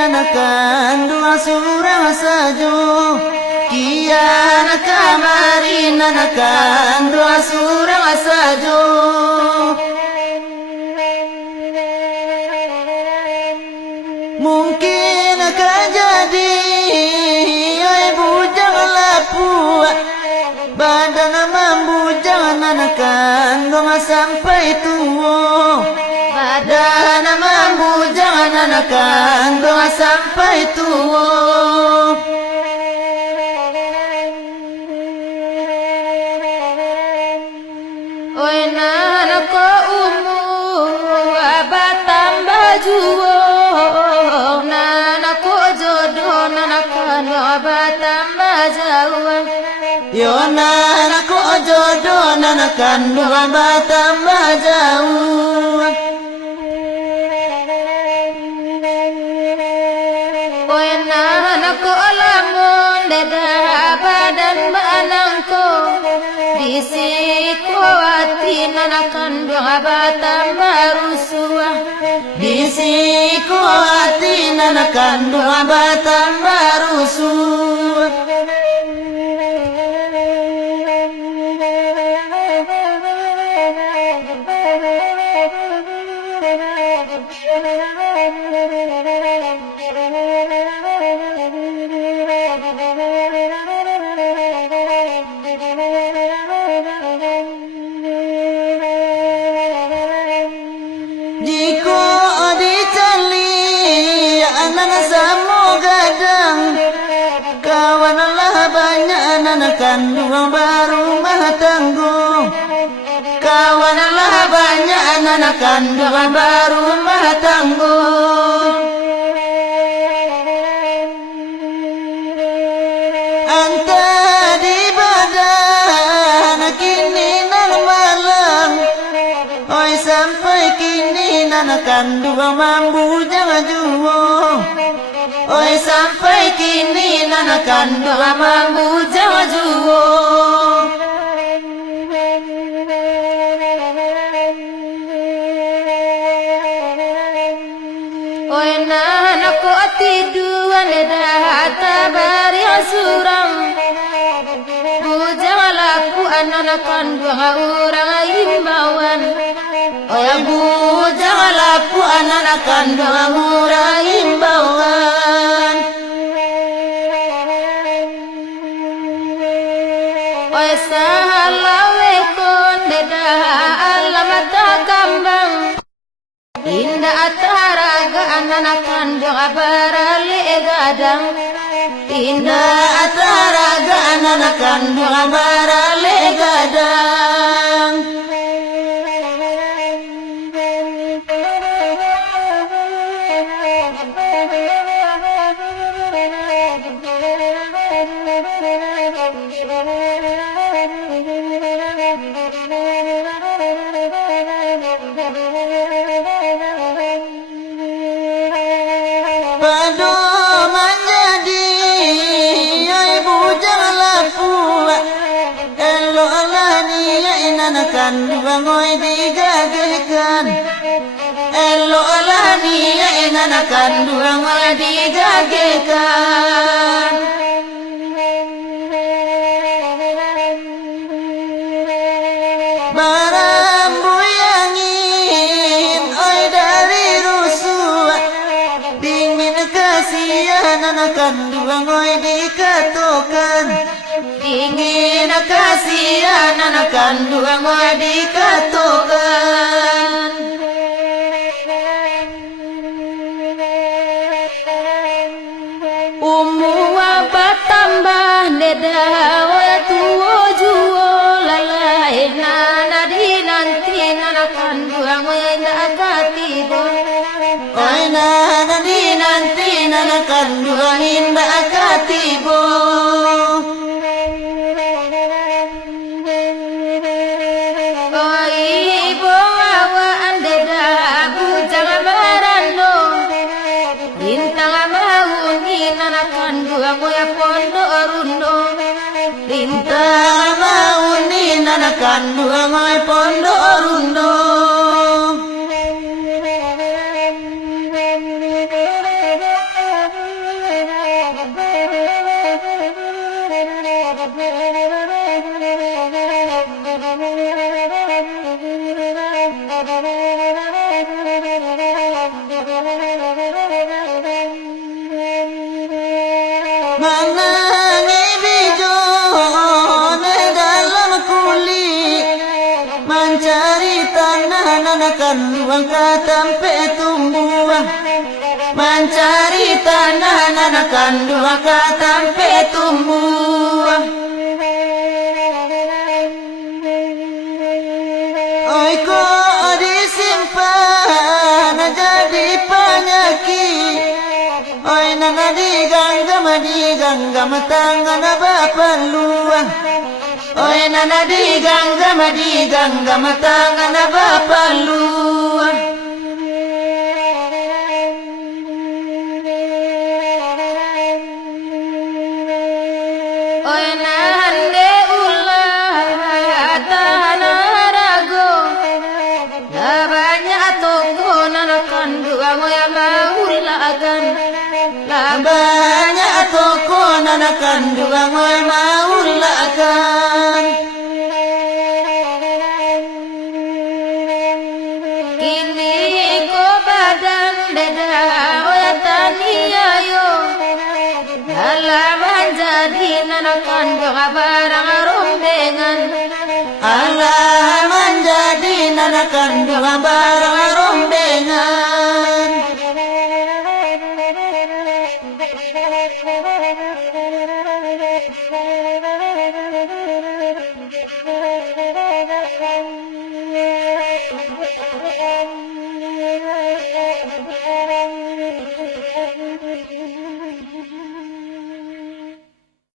nanakan dua surang sajo kiana kamari nanakan dua surang sajo mungkin akan jadi ay bujang lapua badan membujang nanakan dua sampai tua badan membujang nanakan dua sampai tua oi nanako umur abad tambah juwo nanako jodoh nanakan abad tambah jauh yo nanaku jodoh nanakan dua abad tambah jauh oi nanako lamun dedah badan banangko bisiku hati nanakan dua batang baru suah bisiku hati nanakan dua batang baru suah Jiko dicali anak samo gadang kawanlah banyak nanakan dua baru mah tanggung kawanlah banyak nanakan dua baru mah tanggung anta di badan kini nang malang oi sampai kini nanakan dua mambu jangan juwo oi sampai kini nanakan dua mambu jangan juwo oi nanako tiduan dedah tabari surang bujang laku ananakan dua orang imbauan oi bujang laku ananakan dua orang imbauan oi salawe kon dedah alamat kambang indah ataraga ananakan dua barale gadang indah ataraga ananakan dua barale gadang Padu menjadi ay bujang lapua elo Allah niya inanakan dua ngoy digagikan elo Allah niya inanakan dua ngoy digagikan barang buyangin ay dari rusuh dingin kasihan anakan dua ngoy dikatokan dingin kasihan anakan dua ngoy dikatokan abad tambah dedah tuwo juwo lalai nana di nanti nanakan dua ngoy akatibo oi nana di nanti nanakan dua inda akatibo oi ibo awa dedah bujang marando bintang mauni nanakan dua ngoy pondo rundo bintang mauni nanakan dua ngoy pondo rundo Manangi bijone dalam kulit, mencari tanah nanakan luang katampe tumbuh, mencari tanah nanakan luang katampe tumbuh. Oi kok disimpan jadi penyakit, oi nana diganggam tangan bapak luah, oi nana diganggam tangan bapak luah. Oi nande ulah tanah rago, dah banyak toko nanakan dua moya maulakan. Banyak toko nanakan dua moy maulakan. Kini ko badan deda oya tania yo, halaman jadi nanakan dua barang rombengan. Allah menjadi nanakan dua barang